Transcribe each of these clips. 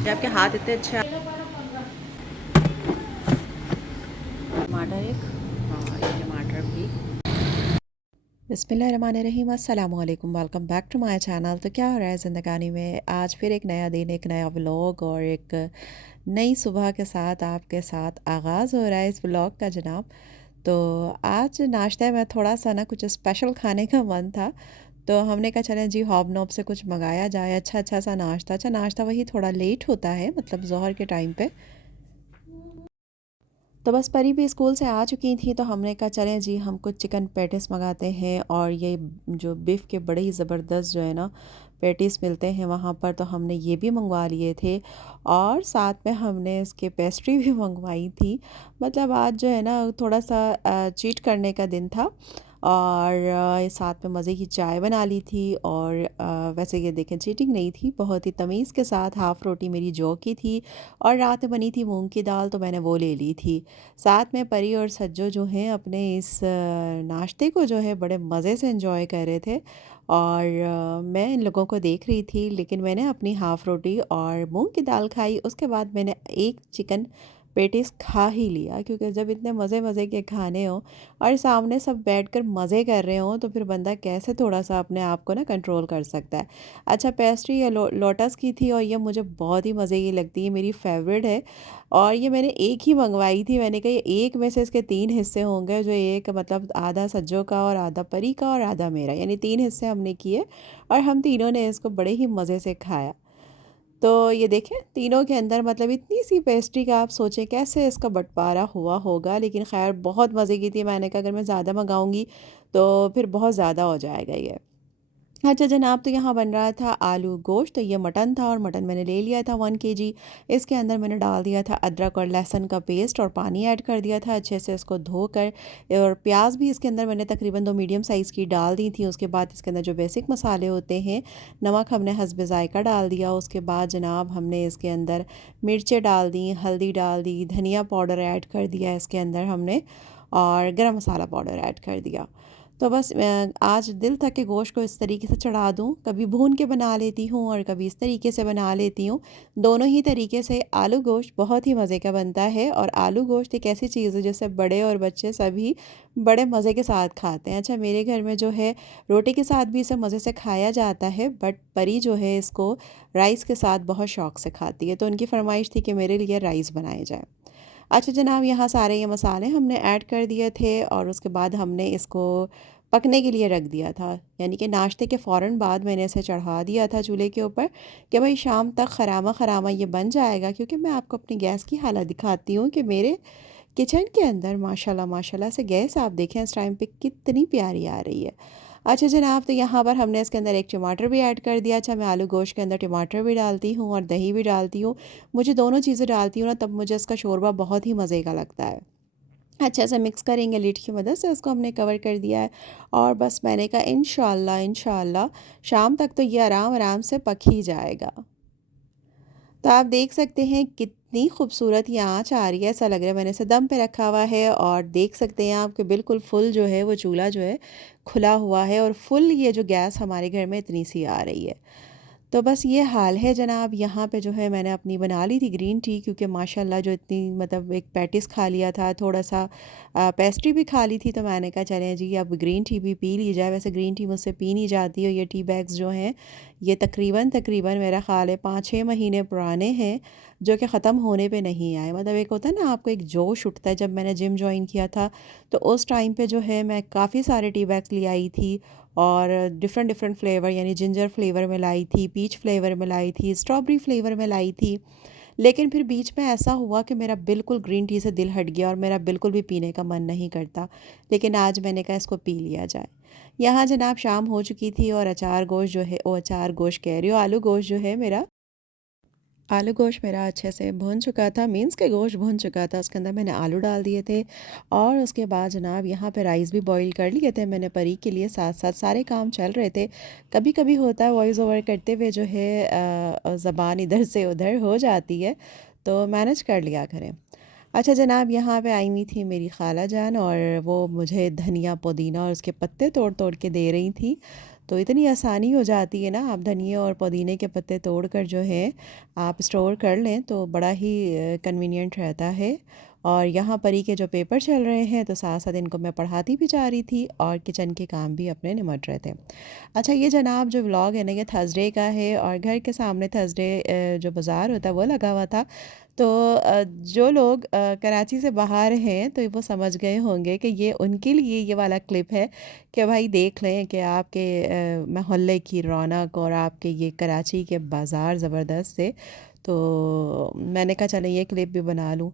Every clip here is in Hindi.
ये आपके हाथ इतने अच्छे टमाटर एक और ये टमाटर भी। बिस्मिल्लाहिर्रहमानिर्रहीम, अस्सलाम वालेकुम, welcome back to my channel. तो क्या हो रहा है ज़िंदगानी में? आज फिर एक नया दिन, एक नया व्लॉग और एक नई सुबह के साथ आपके साथ आगाज़ हो रहा है इस व्लॉग का जनाब। तो आज नाश्ते में थोड़ा सा ना कुछ स्पेशल खाने का मन था, तो हमने कहा चलें जी हॉब नॉब से कुछ मंगाया जाए, अच्छा अच्छा सा नाश्ता। अच्छा नाश्ता वही थोड़ा लेट होता है, मतलब ज़ोहर के टाइम पे। तो बस परी भी स्कूल से आ चुकी थी, तो हमने कहा चलें जी हम कुछ चिकन पैटिस मंगाते हैं। और ये जो बीफ के बड़े ही ज़बरदस्त जो है ना पैटिस मिलते हैं वहाँ पर, तो हमने ये भी मंगवा लिए थे। और साथ में हमने इसके पेस्ट्री भी मंगवाई थी। मतलब आज जो है ना थोड़ा सा चीट करने का दिन था। और साथ में मज़े की चाय बना ली थी। और वैसे ये देखें चीटिंग नहीं थी, बहुत ही तमीज़ के साथ हाफ़ रोटी मेरी जौ की थी। और रात में बनी थी मूंग की दाल, तो मैंने वो ले ली थी। साथ में परी और सज्जो जो हैं अपने इस नाश्ते को जो है बड़े मज़े से एंजॉय कर रहे थे। और मैं इन लोगों को देख रही थी, लेकिन मैंने अपनी हाफ़ रोटी और मूंग की दाल खाई। उसके बाद मैंने एक चिकन पेटिस खा ही लिया, क्योंकि जब इतने मज़े मज़े के खाने हों और सामने सब बैठकर मज़े कर रहे हों, तो फिर बंदा कैसे थोड़ा सा अपने आप को ना कंट्रोल कर सकता है। अच्छा पेस्ट्री ये लोटस की थी, और ये मुझे बहुत ही मज़े की लगती है, मेरी फेवरेट है। और ये मैंने एक ही मंगवाई थी। मैंने कहा ये एक में से इसके 3 हिस्से होंगे, जो एक मतलब आधा सज्जों का और आधा परी का और आधा मेरा, यानी 3 हिस्से हमने किए। और हम तीनों ने इसको बड़े ही मज़े से खाया। तो ये देखें तीनों के अंदर मतलब इतनी सी पेस्ट्री का आप सोचें कैसे इसका बंटवारा हुआ होगा। लेकिन खैर बहुत मज़े की थी। मैंने कहा अगर मैं ज़्यादा मंगाऊंगी तो फिर बहुत ज़्यादा हो जाएगा ये। अच्छा जनाब, तो यहाँ बन रहा था आलू गोश्त। तो ये मटन था, और मटन मैंने ले लिया था 1 kg। इसके अंदर मैंने डाल दिया था अदरक और लहसुन का पेस्ट, और पानी ऐड कर दिया था अच्छे से इसको धोकर। और प्याज भी इसके अंदर मैंने तकरीबन 2 मीडियम साइज़ की डाल दी थी। उसके बाद इसके अंदर जो बेसिक मसाले होते हैं, नमक हमने हस्ब ज़ायक़ा डाल दिया। उसके बाद जनाब हमने इसके अंदर मिर्चें डाल दी, हल्दी डाल दी, धनिया पाउडर ऐड कर दिया इसके अंदर हमने, और गरम मसाला पाउडर ऐड कर दिया। तो बस आज दिल था कि गोश्त को इस तरीके से चढ़ा दूँ, कभी भून के बना लेती हूँ और कभी इस तरीके से बना लेती हूँ। दोनों ही तरीके से आलू गोश्त बहुत ही मज़े का बनता है। और आलू गोश्त एक ऐसी चीज़ है जिसे बड़े और बच्चे सभी बड़े मज़े के साथ खाते हैं। अच्छा मेरे घर में जो है रोटी के साथ भी इसे मज़े से खाया जाता है, बट परी जो है इसको राइस के साथ बहुत शौक़ से खाती है, तो उनकी फरमाइश थी कि मेरे लिए राइस बनाए जाए। अच्छा जनाब, यहाँ सारे ये मसाले हमने ऐड कर दिए थे, और उसके बाद हमने इसको पकने के लिए रख दिया था। यानी कि नाश्ते के फ़ौरन बाद मैंने इसे चढ़ा दिया था चूल्हे के ऊपर, कि भाई शाम तक खरामा खरामा ये बन जाएगा। क्योंकि मैं आपको अपनी गैस की हालत दिखाती हूँ कि मेरे किचन के अंदर माशाल्लाह माशाल्लाह से गैस आप देखें इस टाइम पे कितनी प्यारी आ रही है। अच्छा जनाब, तो यहाँ पर हमने इसके अंदर एक टमाटर भी ऐड कर दिया। अच्छा मैं आलू गोश्त के अंदर टमाटर भी डालती हूँ और दही भी डालती हूँ। मुझे दोनों चीज़ें डालती हूँ ना, तब मुझे इसका शोरबा बहुत ही मज़े का लगता है। अच्छे से मिक्स करेंगे लीड की मदद से, इसको हमने कवर कर दिया है। और बस मैंने कहा इंशाल्लाह इंशाल्लाह शाम तक तो ये आराम आराम से पक ही जाएगा। तो आप देख सकते हैं कितनी खूबसूरत ये आँच आ रही है, ऐसा लग रहा है मैंने इसे दम पे रखा हुआ है। और देख सकते हैं आप कि बिल्कुल फुल जो है वो चूल्हा जो है खुला हुआ है, और फुल ये जो गैस हमारे घर में इतनी सी आ रही है। तो बस ये हाल है जनाब। यहाँ पे जो है मैंने अपनी बना ली थी ग्रीन टी, क्योंकि माशाल्लाह जो इतनी मतलब एक पैटिस खा लिया था, थोड़ा सा पेस्ट्री भी खा ली थी, तो मैंने कहा चलें जी अब ग्रीन टी भी पी ली जाए। वैसे ग्रीन टी मुझसे पी नहीं जाती, और ये टी बैग्स जो हैं ये तकरीबन तकरीबन मेरा ख़्याल है 5-6 महीने पुराने हैं, जो कि ख़त्म होने पे नहीं आए। मतलब एक होता है ना आपको एक जोश उठता है। जब मैंने जिम ज्वाइन किया था, तो उस टाइम पे जो है मैं काफ़ी सारे टी बैग्स ले आई थी, और डिफ़रेंट डिफ़रेंट फ्लेवर यानी जिंजर फ्लेवर में लाई थी, पीच फ्लेवर में लाई थी, स्ट्रॉबेरी फ्लेवर में लाई थी। लेकिन फिर बीच में ऐसा हुआ कि मेरा बिल्कुल ग्रीन टी से दिल हट गया, और मेरा बिल्कुल भी पीने का मन नहीं करता। लेकिन आज मैंने कहा इसको पी लिया जाए। यहाँ जनाब शाम हो चुकी थी, और अचार गोश्त जो है ओ अचार गोश्त कह रही हूँ, आलू गोश्त जो है मेरा आलू गोश्त मेरा अच्छे से भुन चुका था, मीन्स के गोश्त भुन चुका था। उसके अंदर मैंने आलू डाल दिए थे, और उसके बाद जनाब यहाँ पे राइस भी बॉईल कर लिए थे मैंने परी के लिए। साथ साथ सारे काम चल रहे थे। कभी कभी होता है वॉइस ओवर करते हुए जो है ज़बान इधर से उधर हो जाती है, तो मैनेज कर लिया करें। अच्छा जनाब, यहाँ पे आई हुई थी मेरी खाला जान, और वो मुझे धनिया पुदीना और उसके पत्ते तोड़ तोड़ के दे रही थी। तो इतनी आसानी हो जाती है ना, आप धनिए और पुदीने के पत्ते तोड़ कर जो है आप स्टोर कर लें तो बड़ा ही कन्वीनियंट रहता है। और यहाँ परी के जो पेपर चल रहे हैं तो साथ साथ इनको मैं पढ़ाती भी जा रही थी और किचन के काम भी अपने निमट रहे थे। अच्छा, ये जनाब जो व्लॉग है ना, ये थर्सडे का है और घर के सामने थर्सडे जो बाज़ार होता है वो लगा हुआ था। तो जो लोग कराची से बाहर हैं तो वो समझ गए होंगे कि ये उनके लिए ये वाला क्लिप है कि भाई देख लें कि आपके मोहल्ले की रौनक और आपके ये कराची के बाज़ार ज़बरदस्त से। तो मैंने कहा चलें ये क्लिप भी बना लूँ।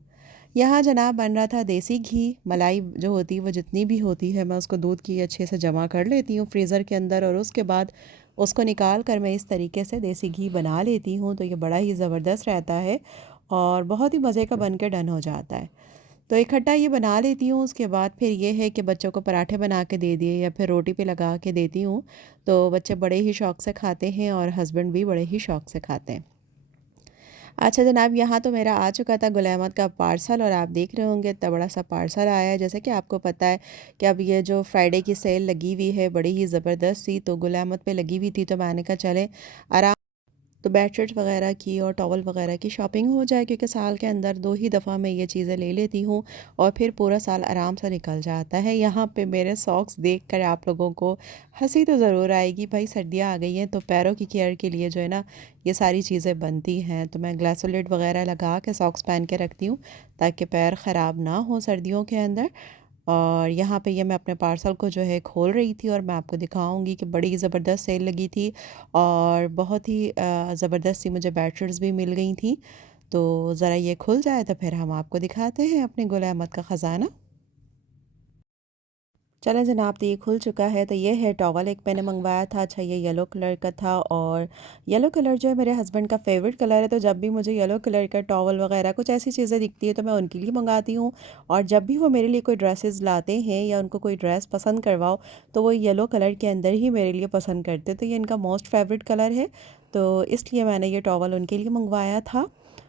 यहाँ जनाब बन रहा था देसी घी। मलाई जो होती है वो जितनी भी होती है मैं उसको दूध की अच्छे से जमा कर लेती हूँ फ्रीज़र के अंदर, और उसके बाद उसको निकाल कर मैं इस तरीके से देसी घी बना लेती हूँ। तो ये बड़ा ही ज़बरदस्त रहता है और बहुत ही मज़े का बन के डन हो जाता है। तो इकट्ठा ये बना लेती हूँ। उसके बाद फिर ये है कि बच्चों को पराठे बना के दे दिए या फिर रोटी पे लगा के देती हूँ, तो बच्चे बड़े ही शौक़ से खाते हैं और हस्बैंड भी बड़े ही शौक़ से खाते हैं। अच्छा जनाब, यहाँ तो मेरा आ चुका था गुल अहमद का पार्सल और आप देख रहे होंगे इतना बड़ा सा पार्सल आया है। जैसे कि आपको पता है कि अब ये जो फ्राइडे की सेल लगी हुई है बड़ी ही ज़बरदस्त सी, तो गुल अहमद पे लगी हुई थी तो मैंने कहा चले आराम तो बेडशीट वगैरह की और टॉवल वगैरह की शॉपिंग हो जाए, क्योंकि साल के अंदर 2 ही दफ़ा मैं ये चीज़ें ले लेती हूँ और फिर पूरा साल आराम से निकल जाता है। यहाँ पे मेरे सॉक्स देखकर आप लोगों को हंसी तो ज़रूर आएगी। भाई सर्दियाँ आ गई हैं तो पैरों की केयर के लिए जो है ना ये सारी चीज़ें बनती हैं। तो मैं ग्लाइसोलेट वगैरह लगा के सॉक्स पहन के रखती हूँ ताकि पैर ख़राब ना हो सर्दियों के अंदर। और यहाँ पे ये मैं अपने पार्सल को जो है खोल रही थी और मैं आपको दिखाऊंगी कि बड़ी ज़बरदस्त सेल लगी थी और बहुत ही ज़बरदस्त सी मुझे बेडशीट्स भी मिल गई थी। तो ज़रा ये खुल जाए तो फिर हम आपको दिखाते हैं अपने गुल अहमद का ख़जाना। चलें जनाब, तो ये खुल चुका है। तो ये है टॉवल, एक मैंने मंगवाया था। अच्छा, ये येलो कलर का था और येलो कलर जो है मेरे हस्बैंड का फेवरेट कलर है। तो जब भी मुझे येलो कलर का टॉवल वगैरह कुछ ऐसी चीज़ें दिखती है तो मैं उनके लिए मंगाती हूँ। और जब भी वो मेरे लिए कोई ड्रेसेस लाते हैं या उनको कोई ड्रेस पसंद करवाओ तो वो येलो कलर के अंदर ही मेरे लिए पसंद करते। तो ये इनका मोस्ट फेवरेट कलर है, तो इसलिए मैंने ये टॉवल उनके लिए मंगवाया था।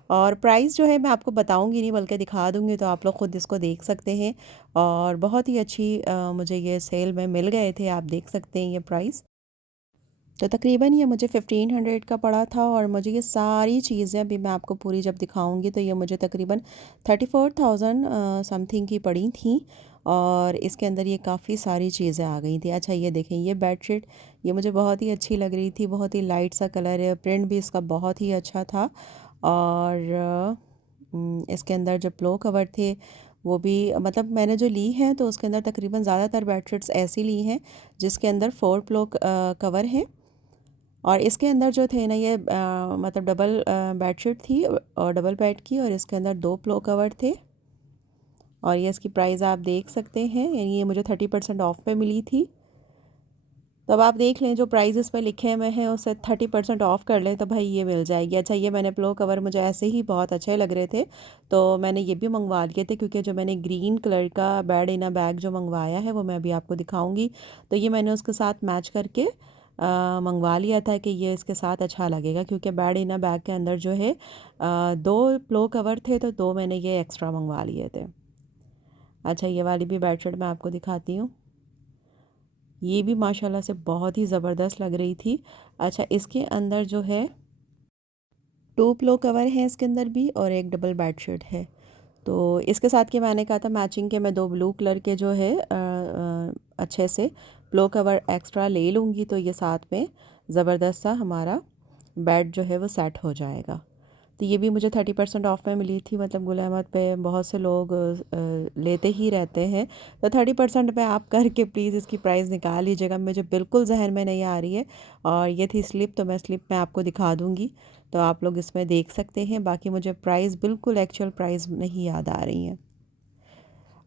और प्राइस जो है मैं आपको बताऊंगी नहीं बल्कि दिखा दूंगी, तो आप लोग ख़ुद इसको देख सकते हैं। और बहुत ही अच्छी मुझे ये सेल में मिल गए थे, आप देख सकते हैं ये प्राइस। तो तकरीबन ये मुझे 1500 का पड़ा था और मुझे ये सारी चीज़ें अभी मैं आपको पूरी जब दिखाऊंगी तो ये मुझे तकरीबन 34,000 समथिंग की पड़ी थी। और इसके अंदर ये काफ़ी सारी चीज़ें आ गई थी। अच्छा, ये देखें ये बेडशीट, ये मुझे बहुत ही अच्छी लग रही थी। बहुत ही लाइट सा कलर है, प्रिंट भी इसका बहुत ही अच्छा था। और इसके अंदर जो प्लो कवर थे वो भी मतलब मैंने जो ली हैं तो उसके अंदर तकरीबन ज़्यादातर बेडशीट्स ऐसी ली हैं जिसके अंदर 4 प्लो कवर हैं। और इसके अंदर जो थे ना ये मतलब डबल बेडशीट थी और डबल बेड की, और इसके अंदर 2 प्लो कवर थे। और ये इसकी प्राइस आप देख सकते हैं, यानी ये मुझे 30% ऑफ पे मिली थी। तो अब आप देख लें जो प्राइस इस पर लिखे हुए हैं उससे 30% ऑफ़ कर लें तो भाई ये मिल जाएगी। अच्छा, ये मैंने प्लो कवर मुझे ऐसे ही बहुत अच्छे लग रहे थे तो मैंने ये भी मंगवा लिए थे, क्योंकि जो मैंने ग्रीन कलर का बेड इन अ बैग जो मंगवाया है वो मैं अभी आपको दिखाऊंगी। तो ये मैंने उसके साथ मैच करके मंगवा लिया था कि ये इसके साथ अच्छा लगेगा, क्योंकि बेड इन अ बैग के अंदर जो है 2 प्लो कवर थे तो 2 मैंने ये एक्स्ट्रा मंगवा लिए थे। अच्छा, ये वाली भी बेडशीट मैं आपको दिखाती हूँ। ये भी माशाल्लाह से बहुत ही ज़बरदस्त लग रही थी। अच्छा, इसके अंदर जो है 2 पिलो कवर हैं इसके अंदर भी और एक डबल बेडशीट है। तो इसके साथ के मैंने कहा था मैचिंग के मैं 2 ब्लू कलर के जो है अच्छे से पिलो कवर एक्स्ट्रा ले लूँगी तो ये साथ में ज़बरदस्त सा हमारा बेड जो है वो सेट हो जाएगा। तो ये भी मुझे 30% ऑफ में मिली थी। मतलब गुल अहमद पे बहुत से लोग लेते ही रहते हैं, तो 30% पे आप करके प्लीज़ इसकी प्राइस निकाल लीजिएगा। मुझे बिल्कुल जहन में नहीं आ रही है। और ये थी स्लिप, तो मैं स्लिप में आपको दिखा दूँगी तो आप लोग इसमें देख सकते हैं। बाकी मुझे प्राइस बिल्कुल एक्चुअल प्राइस नहीं याद आ रही हैं।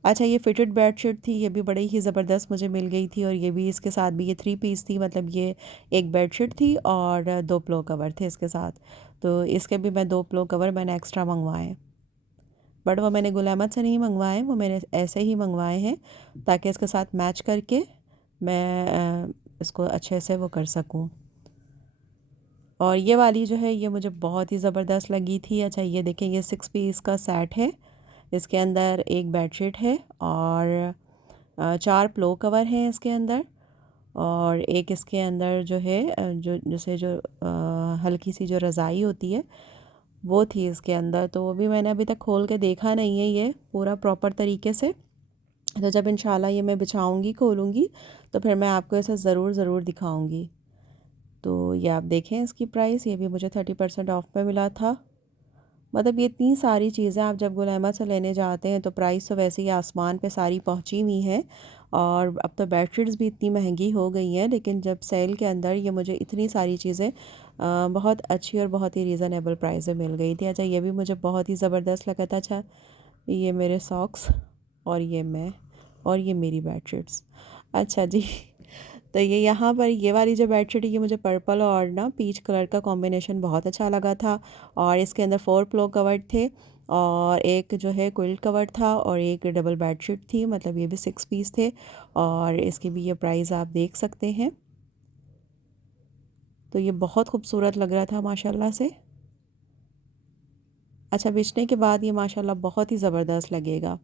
अच्छा, ये फिटेड बेडशीट थी, ये भी बड़ी ही ज़बरदस्त मुझे मिल गई थी और ये भी इसके साथ भी ये 3 पीस थी। मतलब ये एक बेडशीट थी और 2 पिलो कवर थे इसके साथ। तो इसके भी मैं 2 पिलो कवर मैंने एक्स्ट्रा मंगवाए, बट वो मैंने गुल अहमद से नहीं मंगवाए, वो मैंने ऐसे ही मंगवाए हैं ताकि इसके साथ मैच करके मैं इसको अच्छे से वो कर सकूं। और ये वाली जो है ये मुझे बहुत ही ज़बरदस्त लगी थी। अच्छा, ये देखें ये 6 पीस का सेट है। इसके अंदर एक बेडशीट है और 4 पिलो कवर हैं इसके अंदर और एक इसके अंदर जो है जो जैसे जो हल्की सी जो रज़ाई होती है वो थी इसके अंदर, तो वो भी मैंने अभी तक खोल के देखा नहीं है ये पूरा प्रॉपर तरीके से। तो जब इंशाल्लाह ये मैं बिछाऊंगी खोलूंगी तो फिर मैं आपको ऐसा ज़रूर ज़रूर दिखाऊंगी। तो ये आप देखें इसकी प्राइस, ये भी मुझे 30% ऑफ पे मिला था। मतलब ये इतनी सारी चीज़ें आप जब गुल अहमद से लेने जाते हैं तो प्राइस तो वैसे ही आसमान पे सारी पहुंची हुई हैं। और अब तो बेडशीट्स भी इतनी महंगी हो गई हैं, लेकिन जब सेल के अंदर ये मुझे इतनी सारी चीज़ें बहुत अच्छी और बहुत ही रीज़नेबल प्राइस में मिल गई थी। अच्छा ये भी मुझे बहुत ही ज़बरदस्त लगा था। अच्छा ये मेरे सॉक्स और ये मैं और ये मेरी बेडशीट्स। अच्छा जी तो ये यहाँ पर ये वाली जो बेडशीट है ये मुझे पर्पल और ना पीच कलर का कॉम्बिनेशन बहुत अच्छा लगा था। और इसके अंदर 4 पिलो कवर थे और एक जो है क्विल्ट कवर था और एक डबल बेडशीट थी, मतलब ये भी 6 पीस थे। और इसके भी ये प्राइस आप देख सकते हैं। तो ये बहुत खूबसूरत लग रहा था माशाल्लाह से। अच्छा बिछने के बाद ये माशाल्लाह बहुत ही ज़बरदस्त लगेगा।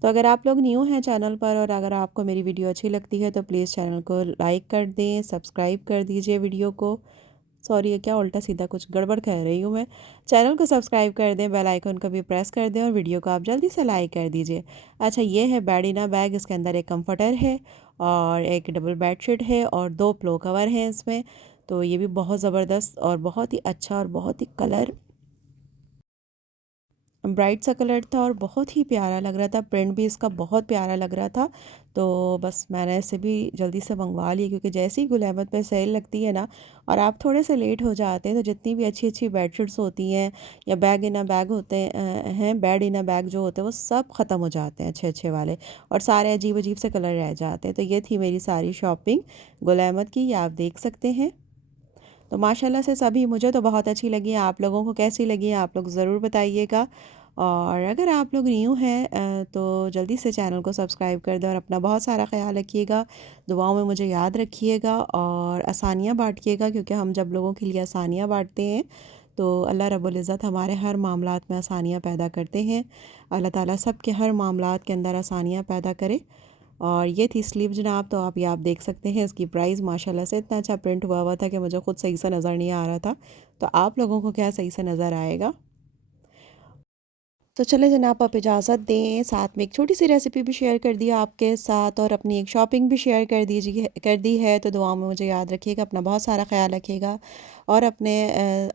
तो अगर आप लोग न्यू हैं चैनल पर और अगर आपको मेरी वीडियो अच्छी लगती है तो प्लीज़ चैनल को लाइक कर दें, सब्सक्राइब कर दीजिए वीडियो को। सॉरी ये क्या उल्टा सीधा कुछ गड़बड़ कह रही हूँ मैं। चैनल को सब्सक्राइब कर दें, बेल आइकन को भी प्रेस कर दें और वीडियो को आप जल्दी से लाइक कर दीजिए। अच्छा ये है बैडीना बैग, इसके अंदर एक कंफर्टर है और एक डबल बेडशीट है और 2 पिलो कवर हैं इसमें। तो ये भी बहुत ज़बरदस्त और बहुत ही अच्छा और बहुत ही कलर ब्राइट सा कलर था और बहुत ही प्यारा लग रहा था। प्रिंट भी इसका बहुत प्यारा लग रहा था। तो बस मैंने इसे भी जल्दी से मंगवा लिया, क्योंकि जैसे ही गुल अहमद पे सेल लगती है ना और आप थोड़े से लेट हो जाते हैं तो जितनी भी अच्छी अच्छी बेडशीट्स होती हैं या बैग इन अ बैग होते हैं, बेड इन अ बैग जो होते हैं वो सब ख़त्म हो जाते हैं अच्छे अच्छे वाले, और सारे अजीब अजीब से कलर रह जाते हैं। तो ये थी मेरी सारी शॉपिंग गुल अहमद की, ये आप देख सकते हैं। तो माशाल्लाह से सभी मुझे तो बहुत अच्छी लगी, आप लोगों को कैसी लगी आप लोग ज़रूर बताइएगा। और अगर आप लोग न्यू हैं तो जल्दी से चैनल को सब्सक्राइब कर दें और अपना बहुत सारा ख्याल रखिएगा। दुआओं में मुझे याद रखिएगा और आसानियाँ बांटिएगा, क्योंकि हम जब लोगों के लिए आसानियाँ बांटते हैं तो अल्लाह रब्बुल इज़्ज़त हमारे हर मामलात में आसानियाँ पैदा करते हैं। अल्लाह ताला सब के हर मामलात के अंदर आसानियाँ पैदा करे। और ये थी स्लीव जनाब, तो आप ये आप देख सकते हैं इसकी प्राइस माशाल्लाह से इतना अच्छा प्रिंट हुआ हुआ था कि मुझे खुद सही से नज़र नहीं आ रहा था। तो आप लोगों को क्या सही से नज़र आएगा। तो चले जनाब आप इजाज़त दें, साथ में एक छोटी सी रेसिपी भी शेयर कर दी आपके साथ और अपनी एक शॉपिंग भी शेयर कर दी है। तो दुआ में मुझे याद रखिएगा, अपना बहुत सारा ख्याल रखिएगा और अपने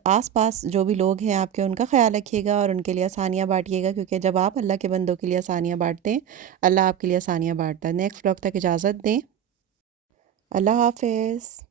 आसपास जो भी लोग हैं आपके उनका ख्याल रखिएगा और उनके लिए आसानियाँ बांटिएगा, क्योंकि जब आप अल्लाह के बंदों के लिए आसानियाँ बांटते हैं अल्लाह आपके लिए आसानियाँ बांटता है। नेक्स्ट ब्लॉग तक इजाज़त दें। अल्लाह हाफ़िज़।